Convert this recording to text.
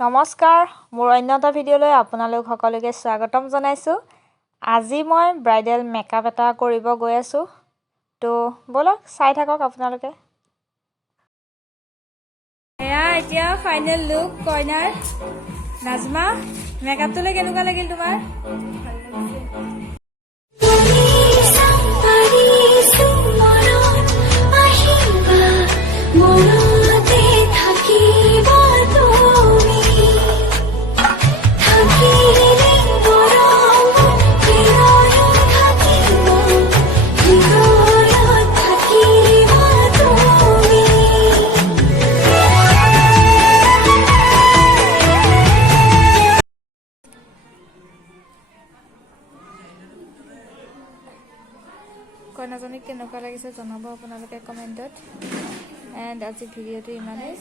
নমস্কাৰ মোৰ অন্য এটা ভিডিঅ'লৈ আপোনালোক সকলোকে স্বাগতম জনাইছো। আজি মই ব্ৰাইডেল মেকআপ এটা কৰিব গৈ আছো। তো বলক চাই থাকক আপোনালোকে। এয়া এতিয়া ফাইনেল লুক কইনাৰ। নাজমা মেকআপটো কেনেকুৱা লাগিল তোমাৰ? কইনাজনীক কেনেকুৱা লাগিছে জনাব আপোনালোকে কমেণ্টত। এণ্ড আজি ভিডিঅ'টো ইমানেই।